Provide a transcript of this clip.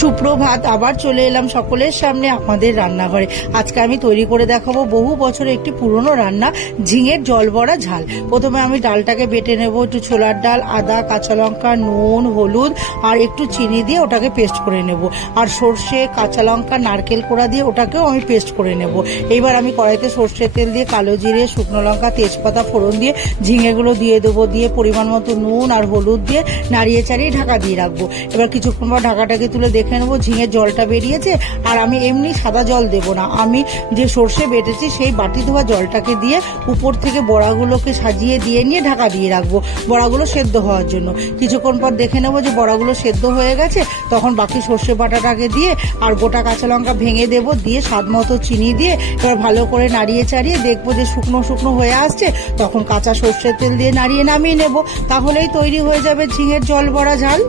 সুপ্রভাত, আবার চলে এলাম সকলের সামনে আমাদের রান্নাঘরে। আজকে আমি তৈরি করে দেখাবো বহু বছরের একটি পুরনো রান্না, ঝিঙের জল বড়া ঝাল। প্রথমে আমি ডালটাকে বেটে নেব, একটু ছোলার ডাল, আদা, কাঁচা লঙ্কা, নুন, হলুদ আর একটু চিনি দিয়ে ওটাকে পেস্ট করে নেব। আর সর্ষে, কাঁচা লঙ্কা, নারকেল কোড়া দিয়ে ওটাকেও আমি পেস্ট করে নেব। এইবার আমি কড়াইতে সর্ষের তেল দিয়ে কালো জিরে, শুকনো লঙ্কা, তেজপাতা ফোড়ন দিয়ে ঝিঙেগুলো দিয়ে দেবো। দিয়ে পরিমাণ মতো নুন আর হলুদ দিয়ে নাড়িয়ে চাড়িয়ে ঢাকা দিয়ে রাখবো। এবার কিছুক্ষণ পর ঢাকাটাকে তুলে দেখে নেবো ঝিঙের জলটা বেরিয়েছে। আর আমি এমনি সাদা জল দেব না, আমি যে সর্ষে বেটেছি সেই বাটি ধোয়া জলটাকে দিয়ে উপর থেকে বড়াগুলোকে সাজিয়ে দিয়ে নিয়ে ঢাকা দিয়ে রাখবো বড়াগুলো সেদ্ধ হওয়ার জন্য। কিছুক্ষণ পর দেখে নেবো যে বড়াগুলো সেদ্ধ হয়ে গেছে, তখন বাকি সর্ষে বাটাটাকে দিয়ে আর গোটা কাঁচা লঙ্কা ভেঙে দেবো, দিয়ে স্বাদ মতো চিনি দিয়ে এবার ভালো করে নাড়িয়ে চাড়িয়ে দেখবো যে শুকনো শুকনো হয়ে আসছে, তখন কাঁচা সর্ষের তেল দিয়ে নাড়িয়ে নামিয়ে নেব। তাহলেই তৈরি হয়ে যাবে ঝিঙের জল বড়া ঝাল।